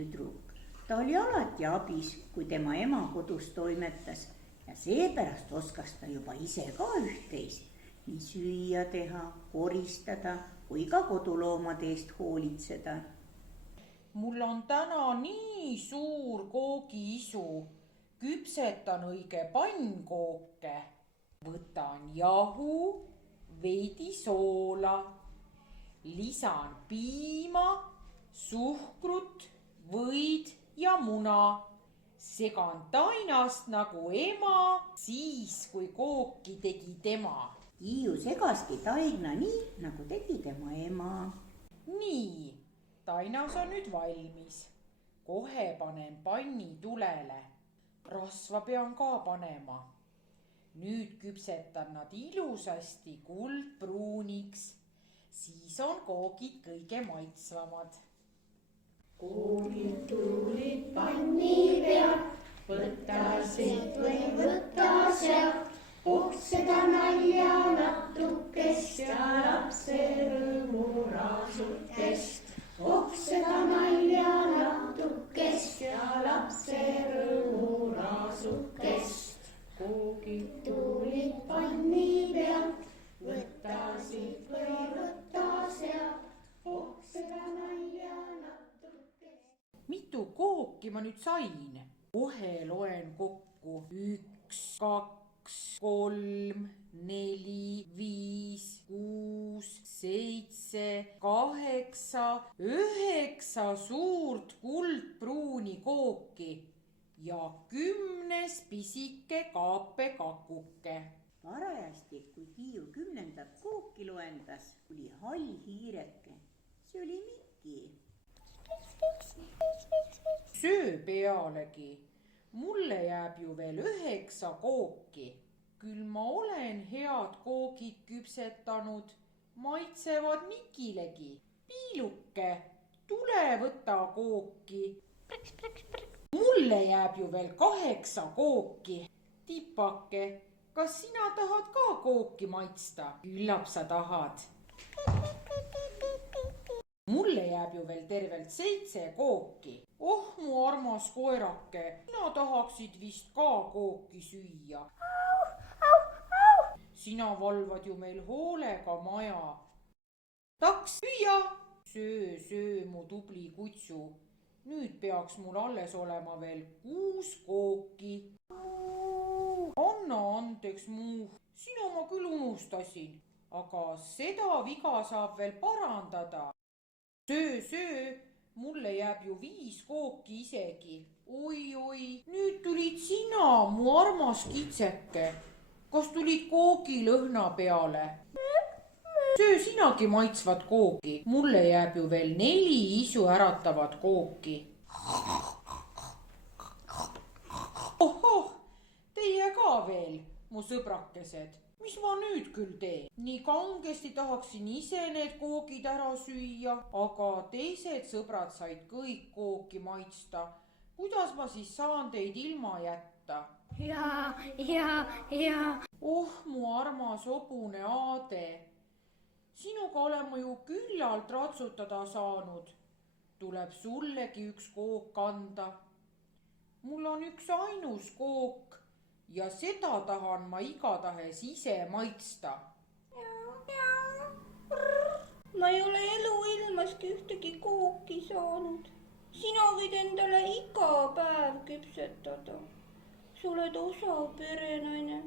tüdruk. Ta oli alati abis, kui tema ema kodus toimetas ja seepärast oskas ta juba ise ka üht-teist, nii süüa teha, koristada kui ka koduloomade eest hoolitseda. Mul on täna nii suur koogiisu, küpsetan õige pannkooke. Võtan jahu, veidi soola, lisan piima, suhkrut, võid ja muna. Segan tainast nagu ema, siis kui kooki tegi tema. Hiiu segaski taigna nii, nagu tegi tema ema. Nii, tainas on nüüd valmis. Kohe panen panni tulele. Rasva pean ka panema. Nüüd küpsetan nad ilusasti kuldpruuniks. Siis on koogid kõige maitsvamad. Koogid tulid panni pealt, võta siit või võta sealt. Oh, seda nalja natukest ja lapse rõõmu raasukest. Oh, seda nalja natukest ja lapse rõõmu raasukest. Koogid tulid panni pealt, võta siit või võta sealt. Oh, seda nalja natukest. Mitu kooki ma nüüd sain? Kohe loen kokku. 1, 2, 3, 4, 5, 6, 7, 8, 9 suurt kuldpruuni kooki ja 10 pisike kaapekakuke. Parajasti, kui Hiiu 10. kooki loendas, tuli hall hiireke. See oli Miki. Söö pealegi. Mulle jääb ju veel 9 kooki. Küll ma olen head koogid küpsetanud. Maitsevad Mikilegi. Piiluke, tule võta kooki. Mulle jääb ju veel 8 kooki. Tipake, kas sina tahad ka kooki maitsta? Küllap sa tahad. Mulle jääb ju veel tervelt 7 kooki. Oh, mu armas koerake, sina tahaksid vist ka kooki süüa. Sina valvad ju meil hoolega maja. Taks, süüa! Söö, mu tubli kutsu. Nüüd peaks mul alles olema veel 6 kooki. Anna andeks, Muh, sinu ma küll unustasin, aga seda viga saab veel parandada. Söö, mulle jääb ju 5 kooki isegi. Oi, nüüd tulid sina, mu armas kitseke. Kas tulid koogilõhna peale? Söö sinagi maitsvat kooki. Mulle jääb ju veel 4 isu äratavat kooki. Ohoh, teie ka veel, mu sõbrakesed. Mis ma nüüd küll teen? Nii kangesti tahaksin ise need koogid ära süüa, aga teised sõbrad said kõik kooki maitsta. Kuidas ma siis saan teid ilma jätta? Ja. Oh, mu armas hobune Aade. Sinuga olen ma ju küllalt ratsutada saanud. Tuleb sullegi 1 kook anda. Mul on 1 ainus kook. Ja seda tahan ma igatahes ise maitsta. Ma ei ole eluilmaski ühtegi kooki saanud. Sina võid endale iga päev küpsetada. Sa oled osav perenaine.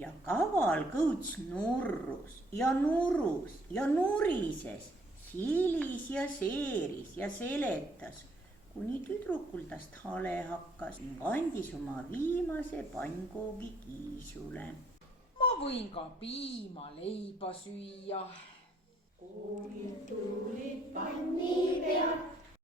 Ja kaval kõuts nurrus ja nurus ja nurises, silis ja seeris ja seletas, kuni tüdrukul tast hale hakkas ning andis oma viimase pannkoogi Kiisule. Ma võin ka piima leiba süüa. Koogid tulid panni pealt,